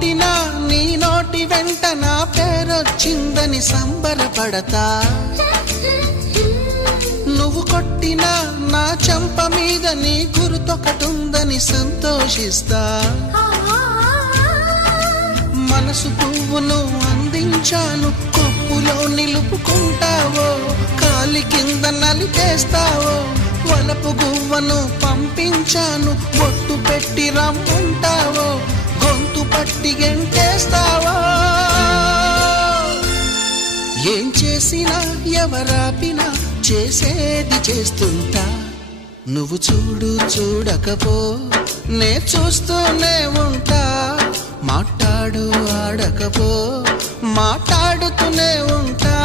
కొట్టినా నీ నోటి వెంట నా పేరొచ్చిందని సంబరపడతా, నువ్వు కొట్టినా నా చెంప మీద నీ గురుతొకటుందని సంతోషిస్తా. మనసు పువ్వును అందించాను, కొప్పులో నిలుపుకుంటావో, కాలి కింద నలిపేస్తావో. వలపు గువ్వను పంపించాను, బొట్టు పెట్టి రమ్మంటావో, గొంతు పట్టి గెంటేస్తావో. ఏం చేసినా ఎవరాపినా చేసేది చేస్తుంటా. నువ్వు చూడు చూడకపో నే చూస్తూనే ఉంటా. మాట్లాడు ఆడకపో మాట్లాడుతూనే ఉంటా.